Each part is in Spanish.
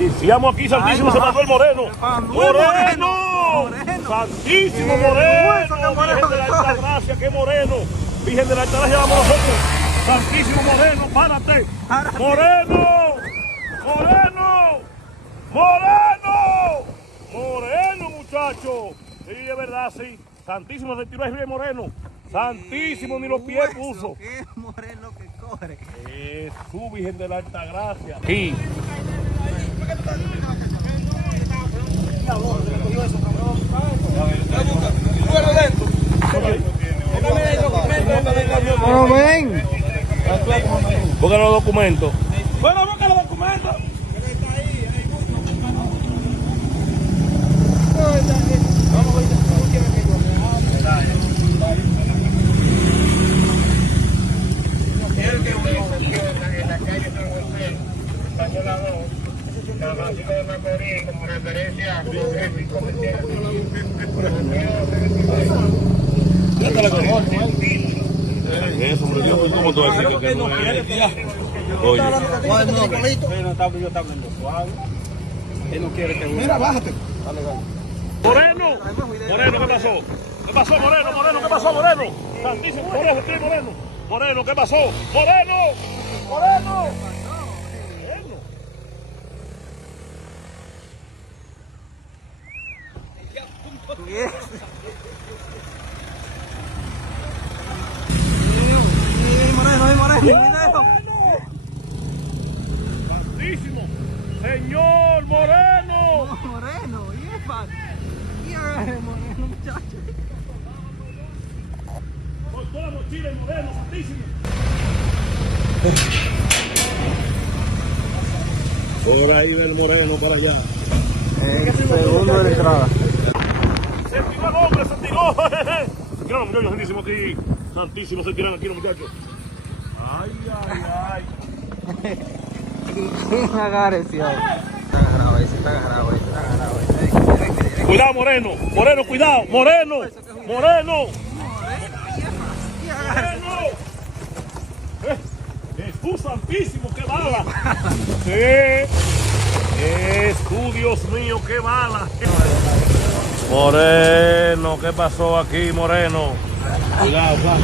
Iniciamos aquí, Santísimo San Manuel Moreno. ¡Moreno! ¡Santísimo Moreno! Virgen de la Altagracia, ¡qué Moreno! Virgen de la Altagracia, vamos nosotros. Santísimo Moreno, párate. ¡Moreno! ¡Moreno! ¡Moreno! ¡Moreno, muchacho! Sí, es verdad, sí. Santísimo, se tiró el Moreno. Santísimo, ni los pies puso. ¡Qué Moreno que corre! Es su Virgen de la Altagracia. Sí. ¡Pero ven! Busca los documentos. Bueno, busca los documentos. Como referencia a Ya te la conozco, eso, hombre, yo como tú decís que no es. Oye. Mira, bájate. Moreno, Moreno, ¿qué pasó? ¿Qué pasó, Moreno? Moreno, ¿qué pasó, Moreno? Santísimo, Moreno, ¿qué Moreno? Moreno, ¿qué pasó? Moreno, Moreno. Moreno. Santísimo, señor Moreno. Moreno, y es fan. Y ahora Moreno, muchacho. Con toda la mochila en Moreno, Santísimo. Por ahí va el Moreno para allá. Segundo de la entrada. Se tiró el hombre, se tiró. Tiraron, muchachos, Santísimo aquí. Santísimo, se tiraron aquí los muchachos. Ay, ay, ay. ¿Quién agarreció? Está agarrado ese. Cuidado, Moreno. Moreno, cuidado. Moreno. Moreno. Moreno. Jesús Santísimo, qué bala. Jesús, Dios mío, qué bala. Moreno, ¿qué pasó aquí, Moreno? Cuidado, va.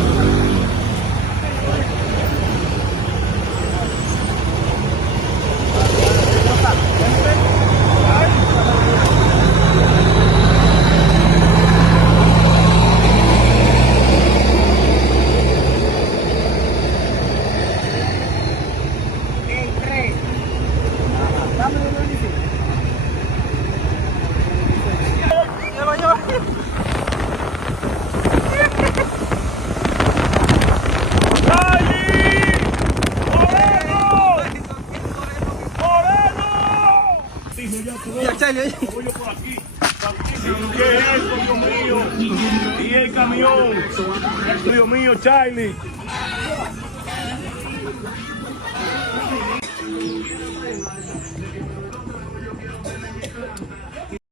Ya, Charlie, Voy yo por aquí. Santísimo, ¿qué es esto, Dios mío? Y el camión. Dios mío, Charlie.